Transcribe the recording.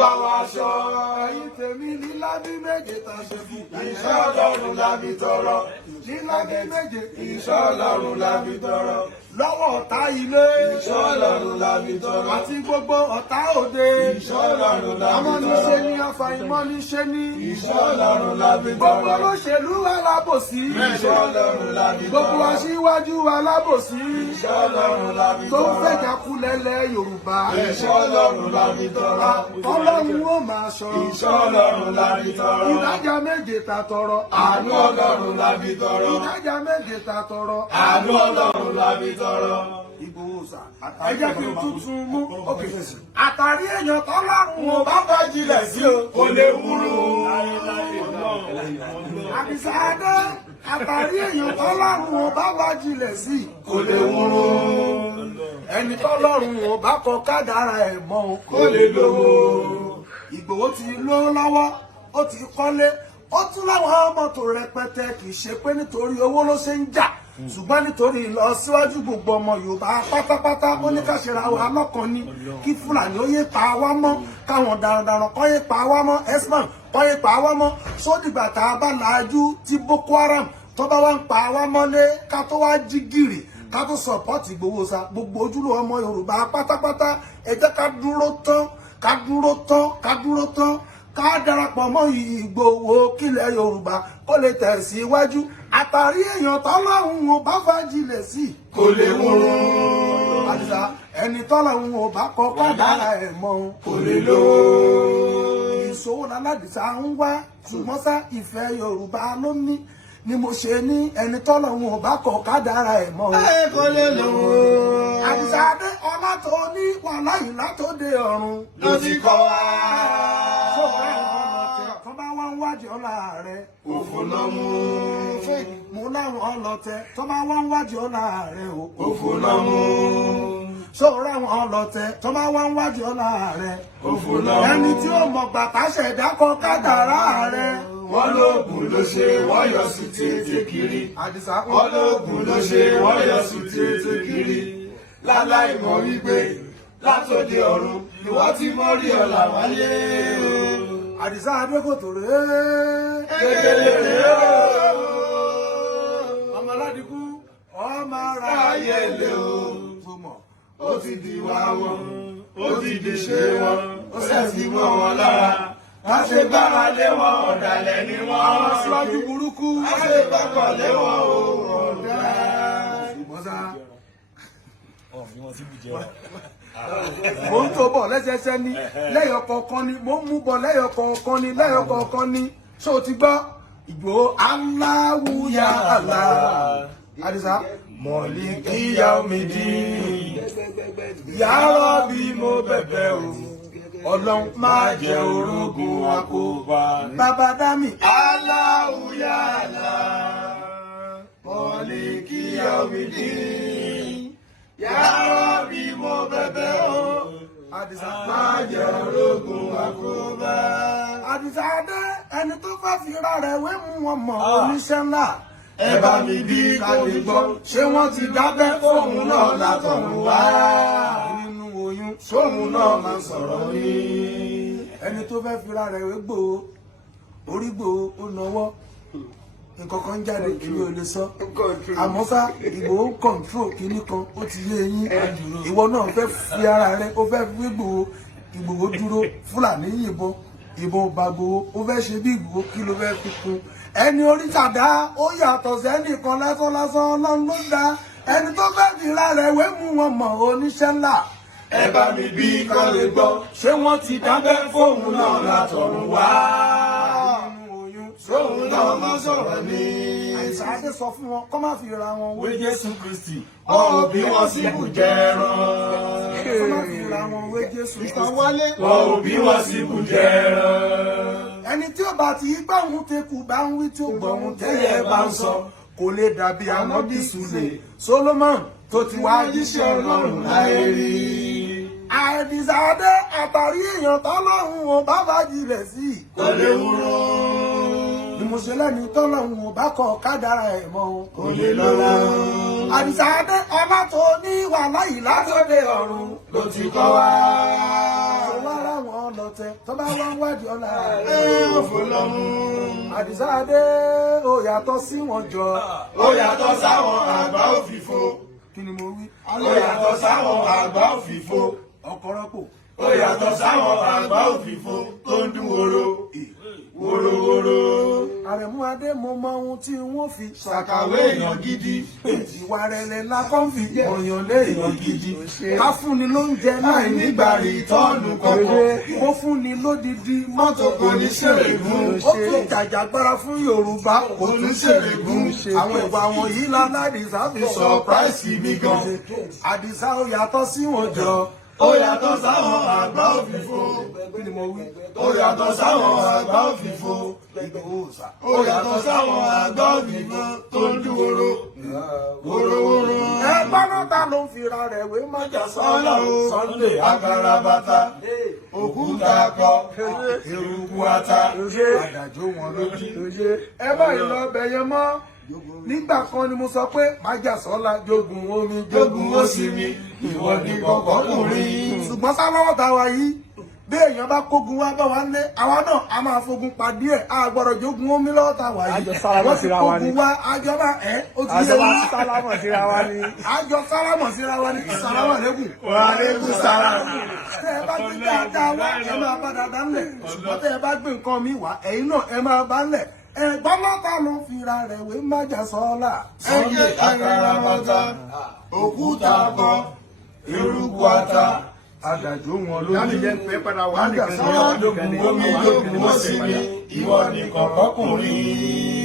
bá wa ṣọ́. Ẹ̀yin tèmi nílábí méje tá a ṣe fún. Ìṣọ́ Ọlọ́run la fi tọrọ. Nílábí méje. Ìṣọ́ Ọlọ́run la fi tọrọ. Lọ́wọ́ ọ̀tá ilé. Ìṣọ́ Ọlọ́run la fi tọrọ. Àti gbogbo ọ̀tá òde. Ìṣọ́ Ọlọ́run la fi tọrọ. Amọ́niṣe ni afàìmọ́niṣe ni. Ìṣọ́ Ọlọ́run la fi tọrọ. Gbogbo olóṣèlú alábòsí. Ìṣọ́ Ọlọ́run la fi tọrọ. Gbogbo aṣíwájú alábòsí. Ìṣọ́ Ọlọ́run la fi Tó tọrọ. ń fẹ̀jà kulẹ̀lẹ̀ Yorùbá. Ìṣọ́ Ọlọ́run la fi tọrọ. Ọlọ́run ó máa ṣọ́. Ìṣọ́ Ọlọ́run la fi tọrọ. Ìdájà méje ta tọrọ. Àánú Ọlọ́run la fi tọrọ. Ìdájà méje ta tọrọ. Àánú Ọlọ́run la fi tọrọ. Ìgbòho sà. Ẹ jẹ́ kí n tuntun mú. Àtàrí èèyàn tọ́lọ́run ò bá bá jilẹ̀ sí o. Kò lè wúrú. Àbísà Adé. Àtàrí èèyàn tọ́lọ́run ò bá bá jilẹ̀ sí. Kò lè wúrú. Ẹni tọ́lọ́run ò bá kọ kádàrá ẹ̀ mọ́ o. Kò lè lówó. Ìgbòho ti lówó lọ́wọ́, ó ti kọ́lé, ó tún láwọn mọ́tò rẹpẹtẹ kì í ṣe pé nítorí owó ló ṣe ń jà ṣùgbọ́n nítorí ìlọsíwájú gbogbo ọmọ Yorùbá pátápátá ó ní ká ṣe ra wa lọ́kàn ni kí Fúlàní ó yé pa wá mọ́ káwọn darandaran kọ́ yé pa wá mọ́ Esman kọ́ yé pa wá mọ́ sódìgbà tá a bá làájú tí Boko Haram tó bá wá ń pa wá mọ́lé ká tó wá jí gìrì ká tó sọ̀pọ́tì Ìgbòho sa gbogbo ojúlówó ọmọ Yorùbá pátápátá ẹ jẹ́ ká dúró tán ká dúró tán ká dúró tán ká darapọ̀ mọ́ Ìgbòho kílẹ̀ Yorùbá kó lè tẹ̀síwájú àtàrí èèyàn tọ́lọ́run ò bá fàjìlẹ̀ sí Kò lè wúrú. àdìsá ẹni tọ́lọ́run ò bá kọ kádàrá ẹ̀ mọ́ Kò lè lówó. ìṣòwò lálàdìsá ń wá ṣùgbọ́n sá ìfẹ́ Yorùbá ló ní ni mo ṣe ní ẹni tọ́lọ́run ò bá kọ kádàrá ẹ̀ mọ́ Kò lè lówó. àdìsá Adé ọlá tó ní wàhálà yìí látòde ọ̀run Ló ti kọ́ wa. tó bá wá ń wádìí ọlá rẹ̀ Òfò ló mú. mo láwọn ọlọ̀tẹ̀ tó bá wá ń wádìí ọlá rẹ̀ o Òfò ló mú. sóòrò àwọn ọlọ̀tẹ̀ tó bá wá ń wádìí ọlá rẹ̀ Òfò ló mú. ẹni tí ó mọ̀ bàtà ṣẹ̀dá kọ kádàrá rẹ̀ Wọ́n lóògùn ló ṣe wọ́n yọ sí tètè kiri. àdìsá Wọ́n lóògùn ló ṣe wọ́n yọ sí tètè kiri. Láláì mọ̀ wípé látòde ọ̀run ni wọ́n ti mọ́ rí ọ̀la wáyé. àdìsá Adékòtò rèé Kékeré rèé o. ọmọ aládìkú ọmọ ara Ráyè lé o. tó mọ̀ Ó ti di wá wọn, ó ti di ṣe wọn, ó sì ti mọ́ wọn lára. Wọ́n ṣe gbára lé wọn, ọ̀dàlẹ̀ ni wọ́n. àwọn síwájú burúkú Wọ́n ṣe gbọ́kọ̀ lé wọn, ọ̀dà. ṣùgbọ́n sá mo ń tó bọ̀ lẹ́sẹsẹ ní lẹ́yọ̀ kọ̀ọ̀kan ni mo ń mú bọ̀ lẹ́yọ̀ kọ̀ọ̀kan ni lẹ́yọ̀ kọ̀ọ̀kan ni ṣó o ti gbọ́ Ìgbòho Allahu ya Allah àdìsá Mọ̀lìkíyà omi dín. Ya Rabbi mo bẹ̀bẹ̀ o Ọlọ́run má jẹ́ orogún àkóbá bàbá dámì Allahu ya Allah. Mọ̀lìkíyà omi dín. Ya Rabbi mo bẹ̀bẹ̀ o. àdìsá Má jẹ́ orógun àkóbá. àdìsá Adé ẹni tó fẹ́ fi ra rẹ̀ wé mú wọn mọ̀ oníṣẹ́ ńlá Ẹ bá mi bí kò lè gbọ́. ṣé wọ́n ti dábẹ́ fóun náà látọ̀run wá. nínú oyún Sóhun náà máa sọ̀rọ̀ ní. ẹni tó fẹ́ fira rẹ̀ wé Ìgbòho orí Ìgbòho ó nawọ́ nǹkan kan jáde èmi ò lè sọ àmọ́ sá Ìgbòho kọ̀ǹtró kínní kan ó ti yé eyín ìwọ náà fẹ́ fi ara rẹ ó fẹ́ fi Ìgbòho Ìgbòho dúró Fúlàní yìnbọn ìbọn bàgbòho ó fẹ́ ṣe bí Ìgbòho kí ló fẹ́ fi kún ẹni orí tàdá ó yàtọ̀ sẹ́nìkan lásán lásán Ọlọ́run ló dá ẹni tó fẹ́ fira rẹ̀ wé mú wọn mọ̀ oníṣẹ́ ńlá Ẹ bá mi bí kò lè gbọ́. ṣé wọ́n ti dábẹ́ Fóun náà látọ̀run wá. nínú oyún Sóhun náà máa sọ̀rọ̀ ní. àìsàn Adé sọ fún wọn kọ́ má fi ra wọn wé Wé Jésù Kristi, wọn ò bí wọn sí bùjẹ́rán. kọ́ má fi ra wọn wé Jésù Wọn ò bí wọn sí bùjẹ́rán. ẹni tí ó bá ti gbà òun tekù bá ń wí tí ó gbọ́ òun tẹ́yẹ bá ń sọ kò lè dàbí Ànábì Súlè Solomon tó ti wá jíṣẹ́ Ọlọ́run láyé rí àdìsá Adé àtàrí èèyàn tọ́lọ́run ò bá fàjìlẹ̀ sí Kò lè wúrú. ni mo ṣe lẹ́ni tọ́lọ́run ò bá kọ kádàrá ẹ̀ mọ́ Kò lè lọ́lá. àdìsá Adé ọlá tó ní wàhálà yìí látòde ọ̀run Ló ti kọ́ wa. ṣe wá ráwọn ọlọ́tẹ̀ tó bá wá wádìí ọ̀la. Ó fò lọ́mú. Àdìsá Adé ó yàtọ̀ sí wọn jọ. Ó yàtọ̀ sáwọn àgbà òfìfo. Kí ni mo wí? Ó yàtọ̀ sáwọn àgbà òfìfo. Ọ̀kọ̀rọ̀pọ̀. Ó yàtọ̀ sáwọn àgbà òfìfo tó ń dún woro. Worowóró. Àrẹ̀mú Adé mo mọ ohun tí wọ́n fi Ṣàkàwé èèyàn gidi. Ìwà rẹ̀lẹ̀ la kàn fi ọ̀yàn lé èèyàn gidi. Ká fúnni lóúnjẹ láì nígbà rí ìtọ́nù kọ̀ọ̀kan. Ó fúnni lódidi Mọ́tò kò ní ṣèrègùn. Ó tún jàjàgbára fún Yorùbá Kò tún ṣèrègùn. Àwọn ìwà wọ̀nyí lálàdìsá fi Sọ̀práìsì mi gan. Àdìsá ó yàtọ̀ sí wọn jọ. Ó yàtọ̀ sáwọn àgbà òfìfo. Kí ni mo wí? Ó yàtọ̀ sáwọn àgbà òfìfo. Ó yàtọ̀ sáwọn àgbà òfìfo tó ń dún woro. Worowóró. Ẹgbọ́n ta ló ń fira rẹ̀ wé májà sọ́lá o. Sunday agarabata. Òkúta akọ. Eruku ata. Àdàjò wọn lójú. Ẹ báyìí lọ bẹ̀ yẹn mọ́. Nígbà kan ni mo sọ pé májàsọ́lá jogun omi Jogun ó sì mi. Ìwọ ni kọ̀kọ́kùnrin. ṣùgbọ́n sáláwọ̀ tá a wà yìí bí èèyàn bá kógun wá bá wa lé àwa náà a máa fogun pàdé ẹ̀ a gbọ́dọ̀ jogun omi lọ́wọ́ tá a wà yìí Àjọ sálámọ̀ síra wa ni. kógun wá àjọba ẹ̀ ó ti yé Àjọ wa sálámọ̀ síra wa ni. àjọ sálámọ̀ síra wa ni sálámọ̀ lẹ́kùn. Wà á lékún sára. Tẹ́ ẹ bá gbé dáadáa wá ẹ máa bá dáadáa ńlẹ̀ ṣùgbọ́n tẹ́ ẹ bá gbé nǹkan mi wá ẹ̀yin náà ẹ máa bá ńlẹ̀ ẹ̀gbọ́n lọ́ta ló fira rẹ̀ wé májàsọ́lá. Sunday agarabata. Òkúta akọ. Eruku ata. Àdàjò wọn Láti jẹ́ lójú. pé padà wà nìkan ní Sáwọn ọdún kan ní jogun omi jogun ó sì mi. Ìwọ ni kọ̀kọ́kùnrin.